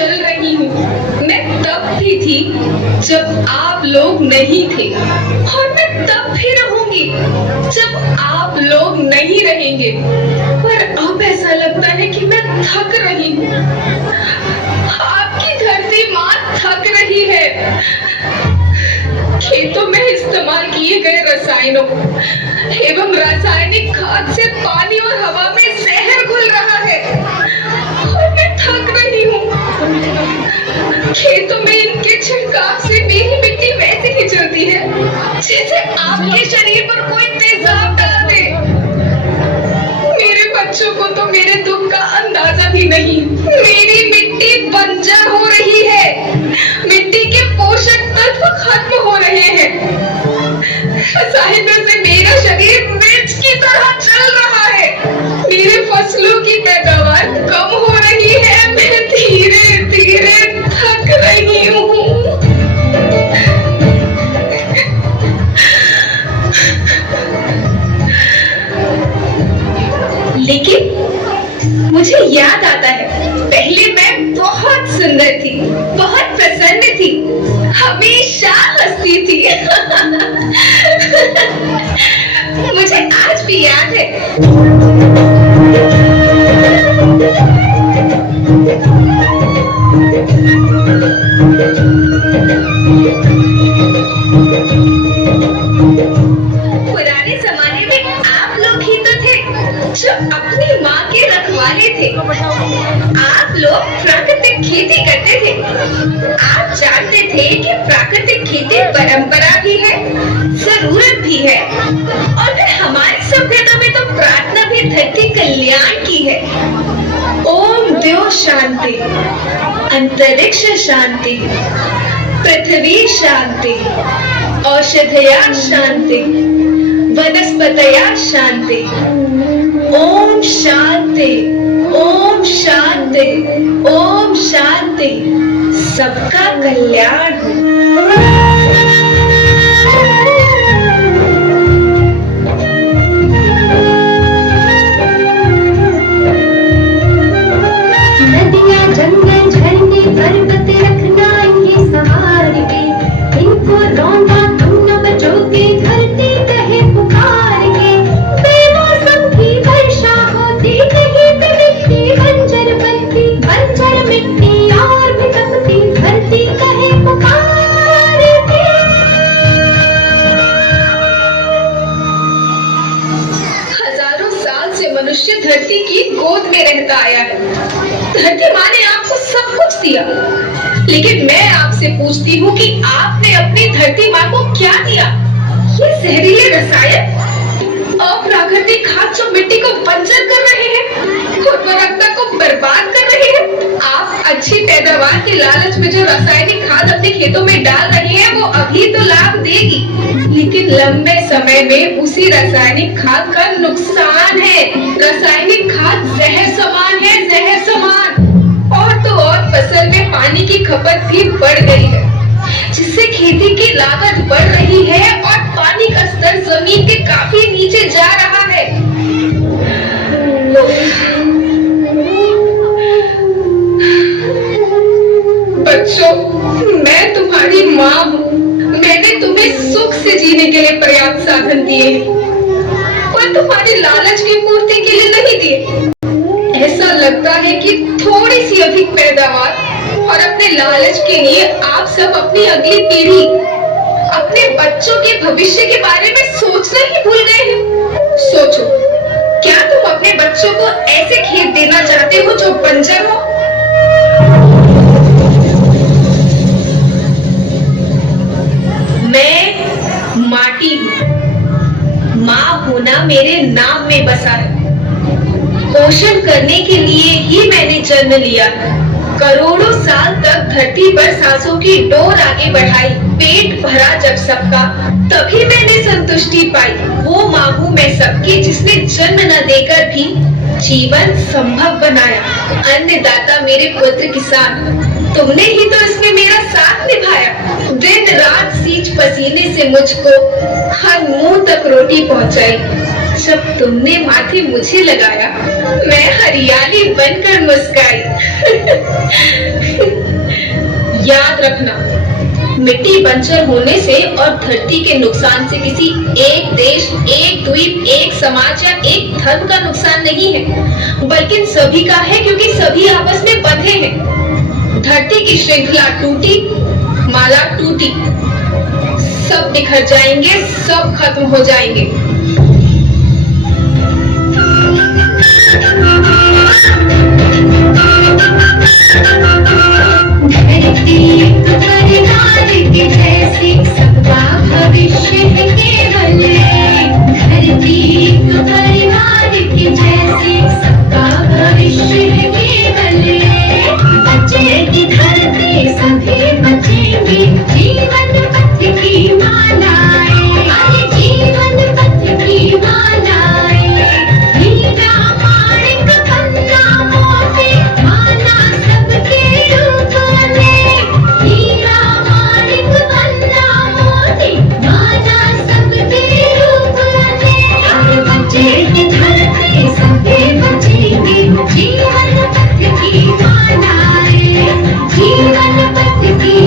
चल रही हूँ। मैं तब भी थी जब आप लोग नहीं थे, और मैं तब भी रहूंगी जब आप लोग नहीं रहेंगे। पर अब ऐसा लगता है कि मैं थक रही हूँ। आपकी धरती माँ थक रही है। खेतों में इस्तेमाल किए गए रसायनों एवं रासायनिक खाद से पानी और हवा में जहर घुल रहा है, और मैं थक रही हूँ। खेतों में इनके छिड़काव से मेरी मिट्टी वैसे ही चलती है जैसे आपके शरीर पर कोई तेजाब डाल दे। मेरे बच्चों को तो मेरे दुख का अंदाजा भी नहीं। मेरी मिट्टी बंजर हो रही है, मिट्टी के पोषक तत्व खत्म हो रहे हैं। रसायनों से मेरा शरीर मिर्च की तरह जल रहा है। मेरे फसलों की पैदावार कम हो रही है। मैं धीरे धीरे थक रही हूँ। लेकिन मुझे याद आता है, पहले मैं बहुत सुंदर थी, बहुत प्रसन्न थी, हमेशा हंसती थी। मुझे आज भी याद है। पुराने जमाने में आप लोग ही तो थे जो अपनी माँ के रखवाले थे। आप लोग प्राकृतिक खेती करते थे। आप जानते थे कि प्राकृतिक खेती परंपरा भी है, जरूरत भी है, और फिर हमारी सभ्यता में तो प्रार्थना भी धरती कल्याण की है। ओम द्यो शांति, अंतरिक्ष शांति, पृथ्वी शांति, औषधया शांति, वनस्पतया शांति। ओम शांति, ओम शांति, ओम शांति। सबका कल्याण हो। नदियाँ, जंगल, झरने, पर्वत रखना ये संभाल के, इनको रौंदा तुम न बचोगे, धरती कहे पुकार के। बेमौसम की वर्षा होती, कहीं पे मिट्टी बंजर बनती, बंजर मिट्टी और भी तपती, धरती कहे पुकार के। हजारों साल से मनुष्य धरती की गोद में रहता आया है। धरती माँ ने आपको सब कुछ दिया, लेकिन मैं आपसे पूछती हूँ कि आपने अपनी धरती माँ को क्या दिया? ये जहरीले रसायन, अप्राकृतिक खाद जो मिट्टी को बंजर कर रहे हैं, उर्वरकता को बर्बाद कर रहे हैं। आप अच्छी पैदावार के लालच में जो रासायनिक खाद अपने खेतों में डाल रहे हैं, वो अभी तो लाभ देगी, लेकिन लंबे समय में उसी रासायनिक खाद का नुकसान है। रासायनिक खाद जहर समान है, जहर समान। और तो और फसल में पानी की खपत भी बढ़ गई है, जिससे खेती की लागत बढ़ रही है और पानी का स्तर जमीन के काफी नीचे जा रहा है। बच्चों, मैं तुम्हारी माँ हूँ। मैंने तुम्हें सुख से जीने के लिए पर्याप्त साधन दिए, पर तुम्हारी लालच की पूर्ति के लिए नहीं दिए। ऐसा लगता है कि थोड़ी सी अधिक पैदावार और अपने लालच के लिए आप सब अपनी अगली पीढ़ी, अपने बच्चों के भविष्य के बारे में सोचना ही भूल गए हैं। सोचो, क्या तुम अपने बच्चों को ऐसे खेत देना चाहते हो जो बंजर हो? मैं माटी हूँ। माँ होना मेरे नाम में बसा है। पोषण करने के लिए ही मैंने जन्म लिया। करोड़ों साल तक धरती पर सांसों की डोर आगे बढ़ाई। पेट भरा जब सबका, तभी मैंने संतुष्टि पाई। वो माँ हूँ मैं सबकी, जिसने जन्म न देकर भी जीवन संभव बनाया। अन्नदाता मेरे पुत्र किसान, तुमने ही तो इसमें मेरा साथ निभाया। दिन रात सींच पसीने से मुझको हर मुंह तक रोटी पहुंचाई। जब तुमने माथे मुझे लगाया, मैं हरियाली बनकर मुस्काई। याद रखना, मिट्टी बंजर होने से और धरती के नुकसान से किसी एक देश, एक द्वीप, एक समाज या एक धर्म का नुकसान नहीं है, बल्कि सभी का है, क्योंकि सभी आपस में बंधे हैं। धरती की श्रृंखला टूटी, माला टूटी, सब बिखर जाएंगे, सब खत्म हो जाएंगे। धरती एक परिवार के जैसे सबका भविष्य है केवल एक। धरती एक परिवार के जैसे सबका भविष्य है केवल एक। बचेगी धरती सभी बचेंगे, जीवन पथ की मालाएं, अरे जीवन पथ की मालाएं। हीरा माणिक पन्ना मोती माला सबके रूप में। हीरा माणिक पन्ना मोती माला सबके रूप में। अब बचेगी धरती सभी बचेंगे, जीवन पथ की मालाएं, जीवन पथ की